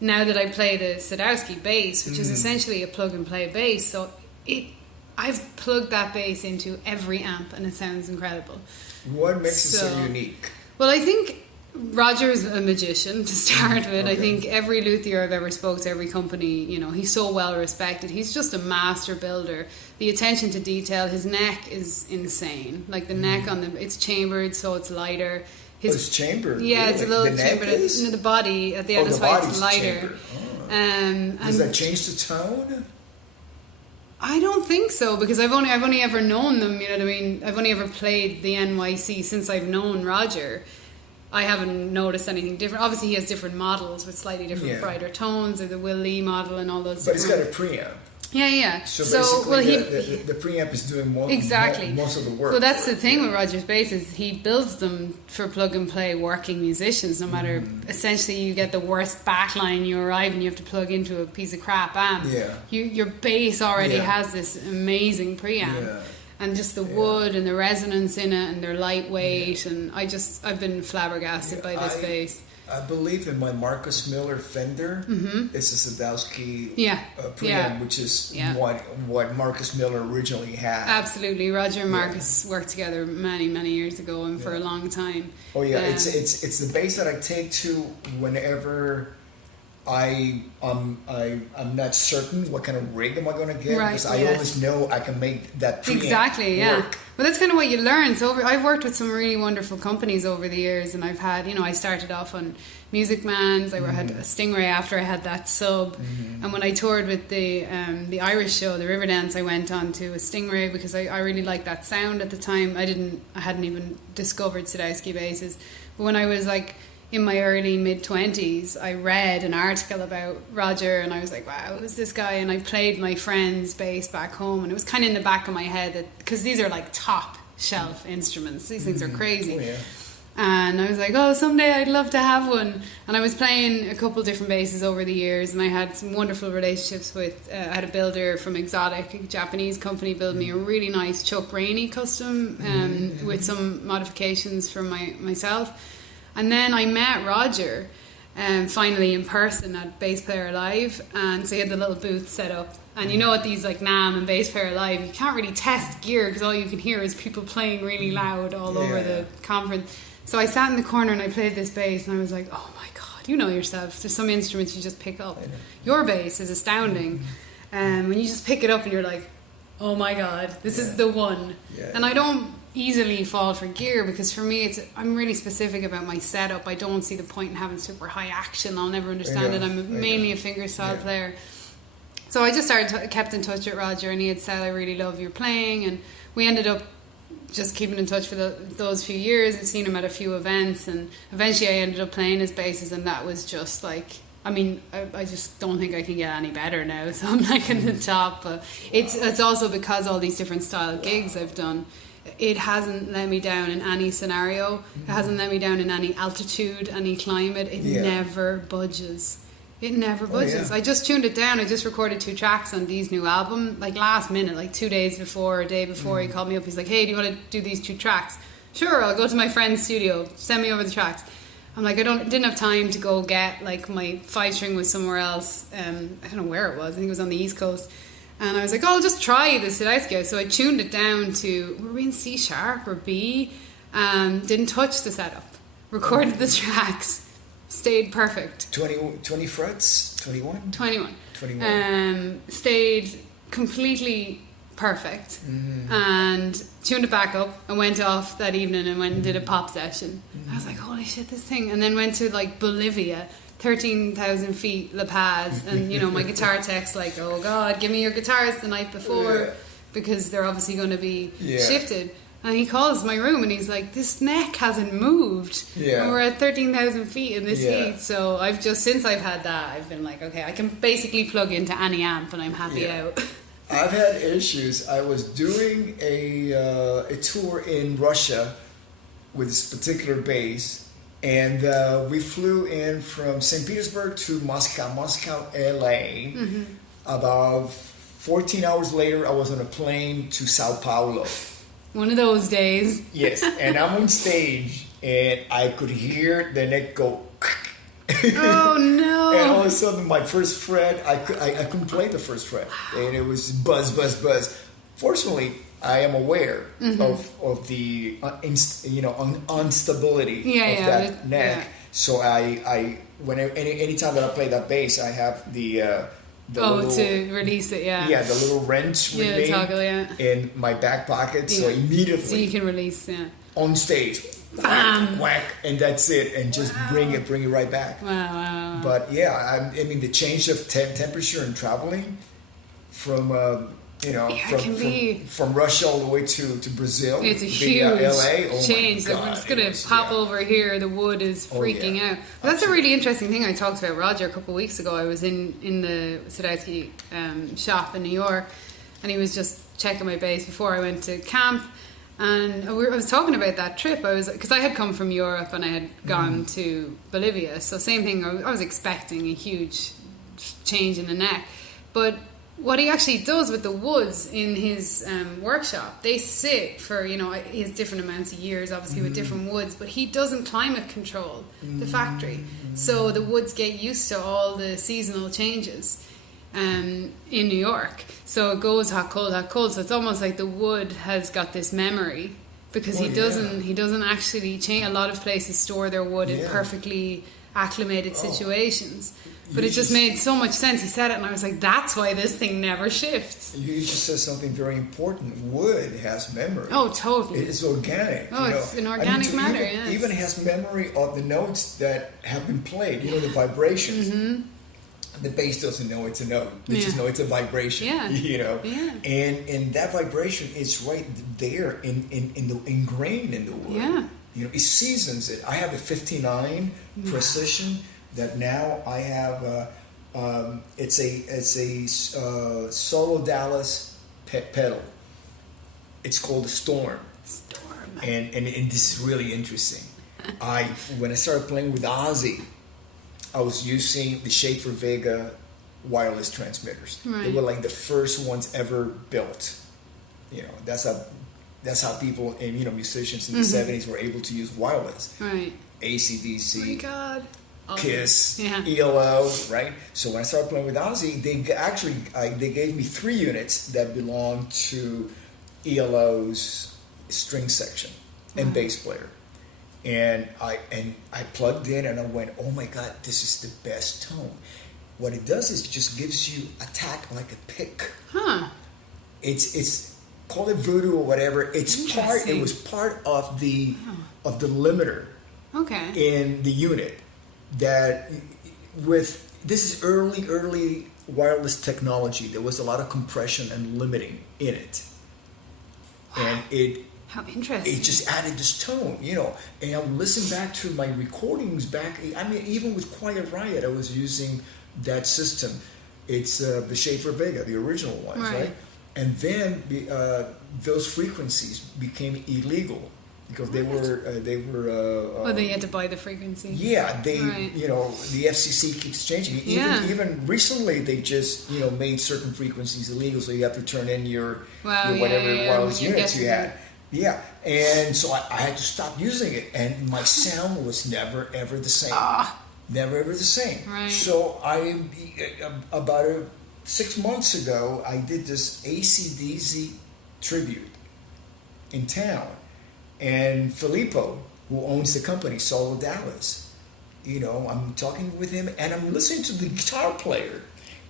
now that I play the Sadowski bass, which is essentially a plug and play bass, so I've plugged that bass into every amp and it sounds incredible. What makes it so unique? Well, I think Roger's a magician to start with. Okay. I think every luthier I've ever spoke to, every company, you know, he's so well respected. He's just a master builder. The attention to detail, his neck is insane. Like the neck on it's chambered, so it's lighter. It's chambered? Yeah, really? It's a little chambered. The body at the end is why it's lighter. Does that change the tone? I don't think so, because I've only ever known them, you know what I mean? I've only ever played the NYC since I've known Roger. I haven't noticed anything different. Obviously, he has different models with slightly different brighter tones, or the Will Lee model and all those. But he's got a preamp. Yeah. So basically, the preamp is doing most of the work. Well, that's the thing with Roger's bass is he builds them for plug and play working musicians. No matter, essentially, you get the worst backline, you arrive and you have to plug into a piece of crap amp. Yeah. Your bass already has this amazing preamp. Yeah. And just the wood and the resonance in it, and they're lightweight, and I've been flabbergasted by this bass. I believe in my Marcus Miller Fender. It's a Sadowski preamp, which is what Marcus Miller originally had. Absolutely, Roger and Marcus worked together many years ago, and for a long time. Oh yeah, it's the bass that I take to whenever I'm not certain what kind of rig am I going to get, because I always know I can make that preamp work. Well, that's kind of what you learn. So I've worked with some really wonderful companies over the years, and I've had, I started off on Music Man's. I had a Stingray after I had that sub, and when I toured with the Irish show, the Riverdance, I went on to a Stingray because I really liked that sound at the time. I hadn't even discovered Sadowski basses, but when I was like in my early mid-20s, I read an article about Roger, and I was like, wow, who's this guy? And I played my friend's bass back home, and it was kind of in the back of my head that, because these are like top shelf instruments, these things are crazy. Oh, yeah. And I was like, oh, someday I'd love to have one. And I was playing a couple different basses over the years, and I had some wonderful relationships with, I had a builder from Exotic, a Japanese company, build me a really nice Chuck Rainey custom with some modifications for myself. And then I met Roger finally in person at Bass Player Live, and so he had the little booth set up. And you know, at these like NAMM and Bass Player Live, you can't really test gear because all you can hear is people playing really loud all over the conference. So I sat in the corner and I played this bass, and I was like, oh my God, you know yourself. There's some instruments you just pick up. Your bass is astounding. When you just pick it up and you're like, oh my God, this is the one. Yeah. And I don't easily fall for gear, because for me I'm really specific about my setup. I don't see the point in having super high action. I'll never understand it. I'm mainly a fingerstyle player. So I just kept in touch with Roger, and he had said, I really love your playing, and we ended up just keeping in touch for those few years. I've seen him at a few events, and eventually I ended up playing his basses, and that was just like, I mean, I just don't think I can get any better now, so I'm like in the top. But it's also because all these different style gigs I've done, it hasn't let me down in any scenario. It hasn't let me down in any altitude, any climate. It never budges. It never budges. I just tuned it down. I just recorded 2 tracks on Dee's new album, like last minute, like 2 days before, a day before. He called me up. He's like, hey, do you want to do these 2 tracks? Sure, I'll go to my friend's studio. Send me over the tracks. I'm like, didn't have time to go get, like, my 5-string was somewhere else. I don't know where it was. I think it was on the East Coast. And I was like, oh, I'll just try the Sadowski. So I tuned it down to, were we in C sharp or B? Didn't touch the setup. Recorded the tracks. Stayed perfect. 20 frets? 21? 21. Stayed completely perfect. And tuned it back up and went off that evening and went and did a pop session. I was like, holy shit, this thing. And then went to like Bolivia, 13,000 feet La Paz, and my guitar tech's like, oh God, give me your guitars the night before, because they're obviously going to be shifted. And he calls my room and he's like, this neck hasn't moved. And we're at 13,000 feet in this heat. So since I've had that, I've been like, okay, I can basically plug into any amp and I'm happy out. I've had issues. I was doing a tour in Russia with this particular bass. And we flew in from St. Petersburg to Moscow, LA. About 14 hours later, I was on a plane to Sao Paulo. One of those days. Yes, and I'm on stage, and I could hear the neck go. Oh no! all of a sudden, my first fret, I couldn't play the first fret, and it was buzz, buzz, buzz. Fortunately, I am aware of the instability of that neck. Yeah. So anytime that I play that bass, I have the little, to release it, yeah. Yeah, the little wrench with me toggle, in my back pocket. Yeah. So immediately, so you can release, on stage, bam, whack, and that's it, and just bring it right back. Wow. But yeah, I mean, the change of temperature and traveling from from Russia all the way to Brazil. It's a huge LA. change. I'm just going to pop over here. The wood is freaking out. But that's a really interesting thing I talked about Roger a couple of weeks ago. I was in the Sadowski shop in New York, and he was just checking my bass before I went to camp. And I was talking about that trip. Because I had come from Europe and I had gone to Bolivia. So same thing. I was expecting a huge change in the neck, but what he actually does with the woods in his workshop, they sit for, he has different amounts of years, obviously, with different woods, but he doesn't climate control the factory. So the woods get used to all the seasonal changes in New York. So it goes hot, cold, hot, cold. So it's almost like the wood has got this memory, because he doesn't actually change. A lot of places store their wood in perfectly acclimated situations. But it just made so much sense. He said it, and I was like, that's why this thing never shifts. You just said something very important. Wood has memory. Oh, totally. It's organic. Oh, it's an organic matter, yeah. Even has memory of the notes that have been played, the vibrations. The bass doesn't know it's a note. They just know it's a vibration. Yeah. And that vibration is right there ingrained in the wood. Yeah. It seasons it. I have a 59 precision that now I have. It's a Solo Dallas pedal. It's called the Storm. And this is really interesting. When I started playing with Ozzy, I was using the Schaefer Vega wireless transmitters. Right. They were like the first ones ever built. That's how people and musicians in the 70s were able to use wireless. Right. AC/DC. Oh my God. Kiss, ELO, right? So when I started playing with Ozzy, they gave me 3 units that belonged to ELO's string section and bass player. And I plugged in and I went, oh my God, this is the best tone. What it does is it just gives you attack like a pick. Huh. It's call it voodoo or whatever. It was part of the limiter. Okay. In the unit. That this is early wireless technology. There was a lot of compression and limiting in it, and how interesting. It just added this tone, And I would listen back to my recordings back. I mean, even with Quiet Riot, I was using that system. It's the Schaefer Vega, the original ones, right? And then those frequencies became illegal. Because they were. Well, they had to buy the frequency. Yeah, the FCC keeps changing. Even recently, they just made certain frequencies illegal, so you have to turn in your whatever wireless units you had. Yeah, and so I had to stop using it, and my sound was never ever the same. Never ever the same. Right. So about 6 months ago, I did this AC/DC tribute in town. And Filippo, who owns the company, Solo Dallas, I'm talking with him and I'm listening to the guitar player.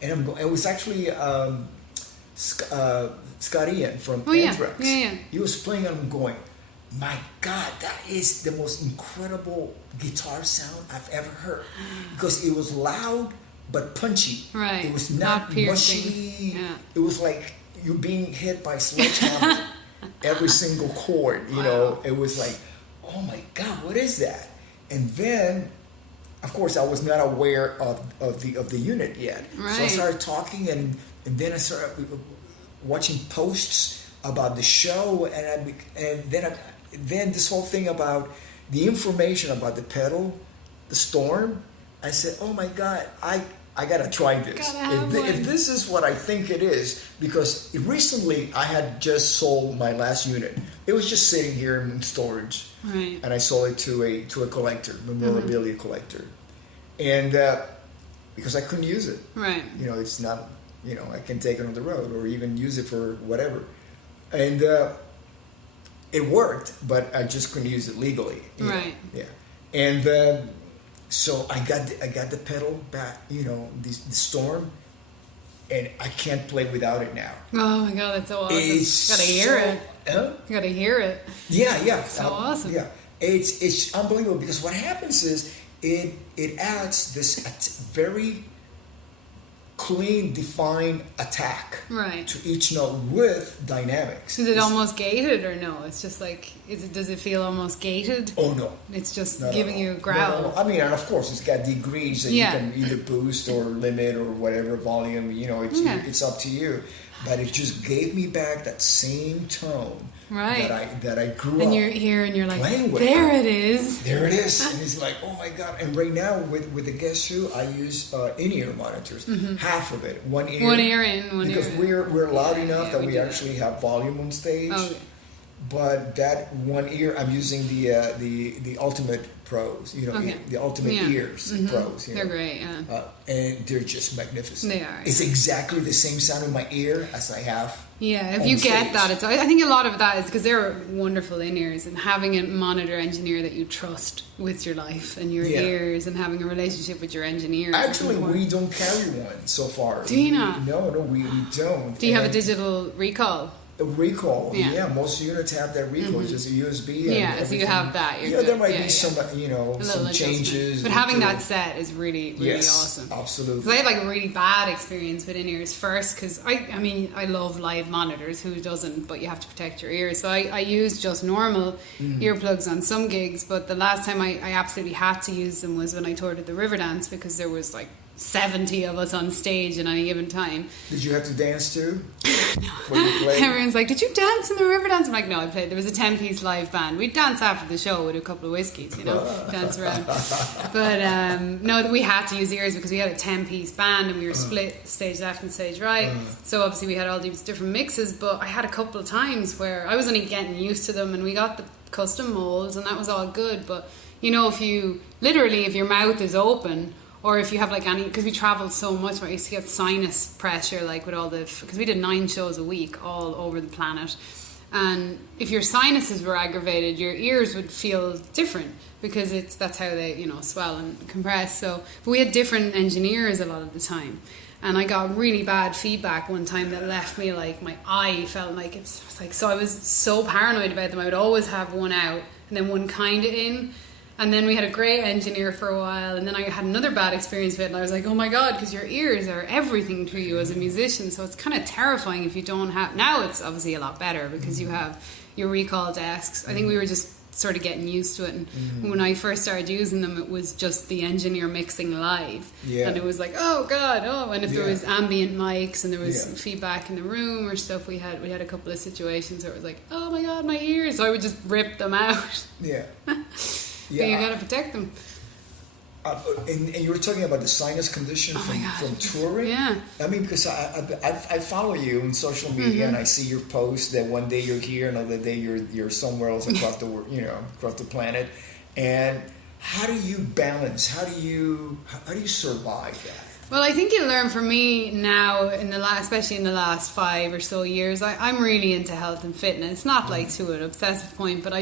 And it was actually Scott Ian from Anthrax. Yeah. He was playing and I'm going, my God, that is the most incredible guitar sound I've ever heard. Because it was loud but punchy. Right. It was not mushy. Yeah. It was like you being hit by a sledgehammer. Every single chord, it was like, oh my God, what is that? And then, of course, I was not aware of the unit yet. Right. So I started talking, and then I started watching posts about the show, and then this whole thing about the information about the pedal, the Storm. I said, oh my God, I gotta try this. If this is what I think it is, because recently I had just sold my last unit. It was just sitting here in storage, right. And I sold it to a collector, memorabilia collector, and because I couldn't use it. Right. It's not, I can take it on the road or even use it for whatever. And it worked, but I just couldn't use it legally. Right. Yeah. And so I got the pedal back, the Storm, and I can't play without it now. Oh my God, that's so awesome. It's gotta hear it. You gotta hear it. Yeah. So awesome. Yeah. It's unbelievable because what happens is it adds this very clean, defined attack to each note with dynamics. Is it almost gated or no? It's just like, does it feel almost gated? Oh no. It's just giving you a growl. No. I mean, and of course, it's got degrees that you can either boost or limit or whatever volume, it's up to you. But it just gave me back that same tone that I grew up. And you're here and you're like, with. There it is. There it is. And it's like, oh my God. And right now with the Guess Who, I use in-ear monitors. Mm-hmm. Half of it. One ear. One ear in, one because ear Because we're loud enough that we actually have volume on stage. Oh. But that one ear, I'm using the Ultimate Pros, the Ultimate Ears Pros. They're great, yeah. And they're just magnificent. They are. It's exactly the same sound in my ear as I have. Yeah, if you get that, I think a lot of that is because they're wonderful in-ears, and having a monitor engineer that you trust with your life and your ears, and having a relationship with your engineer. Actually, we don't carry one so far. Do you not? No, we don't. Do you have a digital recall? A recall, most units have that recall, just a USB. And so you have that. There might be some, some changes. But having that set is really, really awesome. Absolutely. Because I had like a really bad experience with in-ears first, because I love live monitors, who doesn't, but you have to protect your ears. So I used just normal earplugs on some gigs, but the last time I absolutely had to use them was when I toured at the Riverdance, because there was like 70 of us on stage at any given time. Did you have to dance too? No. Everyone's like, did you dance in the Riverdance? I'm like, no, I played. There was a 10-piece live band. We'd dance after the show with a couple of whiskeys, dance around. But no, we had to use ears because we had a 10-piece band and we were split stage left and stage right. So obviously we had all these different mixes, but I had a couple of times where I was only getting used to them, and we got the custom molds and that was all good. But if your mouth is open, or if you have like any, because we traveled so much, I used to get sinus pressure, like with all because we did 9 shows a week all over the planet. And if your sinuses were aggravated, your ears would feel different, because that's how they, swell and compress. So, but we had different engineers a lot of the time. And I got really bad feedback one time that left me like, my eye felt like so I was so paranoid about them. I would always have one out and then one kind of in. And then we had a great engineer for a while, and then I had another bad experience with it, and I was like, oh my God, because your ears are everything to you as a musician, so it's kind of terrifying if you don't have... Now it's obviously a lot better because you have your recall desks. I think we were just sort of getting used to it, and when I first started using them, it was just the engineer mixing live, and it was like, oh God, and if there was ambient mics and there was feedback in the room or stuff, we had a couple of situations where it was like, oh my God, my ears, so I would just rip them out. Yeah, you gotta protect them. And you were talking about the sinus condition from touring. Yeah, I mean, because I follow you on social media and I see your posts that one day you're here, another day you're somewhere else across the across the planet. And how do you balance? How do you survive that? Well, I think you learn from me now, especially in the last 5 or so years, I'm really into health and fitness. Not like to an obsessive point, but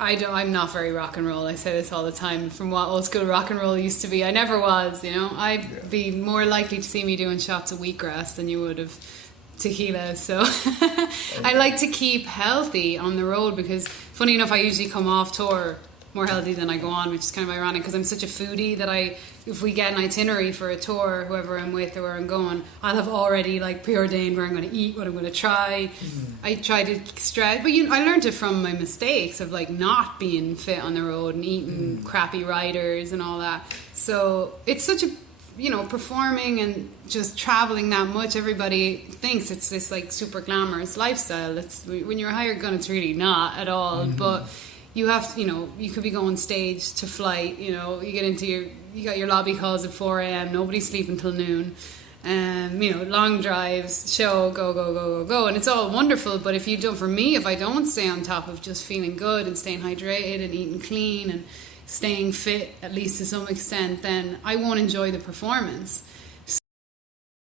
I'm not very rock and roll. I say this all the time. From what old school rock and roll used to be, I never was. I'd be more likely to see me doing shots of wheatgrass than you would of tequila. So I like to keep healthy on the road, because funny enough, I usually come off tour more healthy than I go on, which is kind of ironic, because I'm such a foodie that if we get an itinerary for a tour, whoever I'm with or where I'm going, I'll have already like preordained where I'm going to eat, what I'm going to try. I try to stretch, but I learned it from my mistakes of like not being fit on the road and eating crappy riders and all that. So it's such a performing and just traveling that much, everybody thinks it's this like super glamorous lifestyle. When you're a hired gun, it's really not at all. But you have to, you could be going stage to flight, you get into you got your lobby calls at 4 a.m, nobody's sleeping till noon, long drives, show, go, and it's all wonderful. But if I don't stay on top of just feeling good and staying hydrated and eating clean and staying fit, at least to some extent, then I won't enjoy the performance.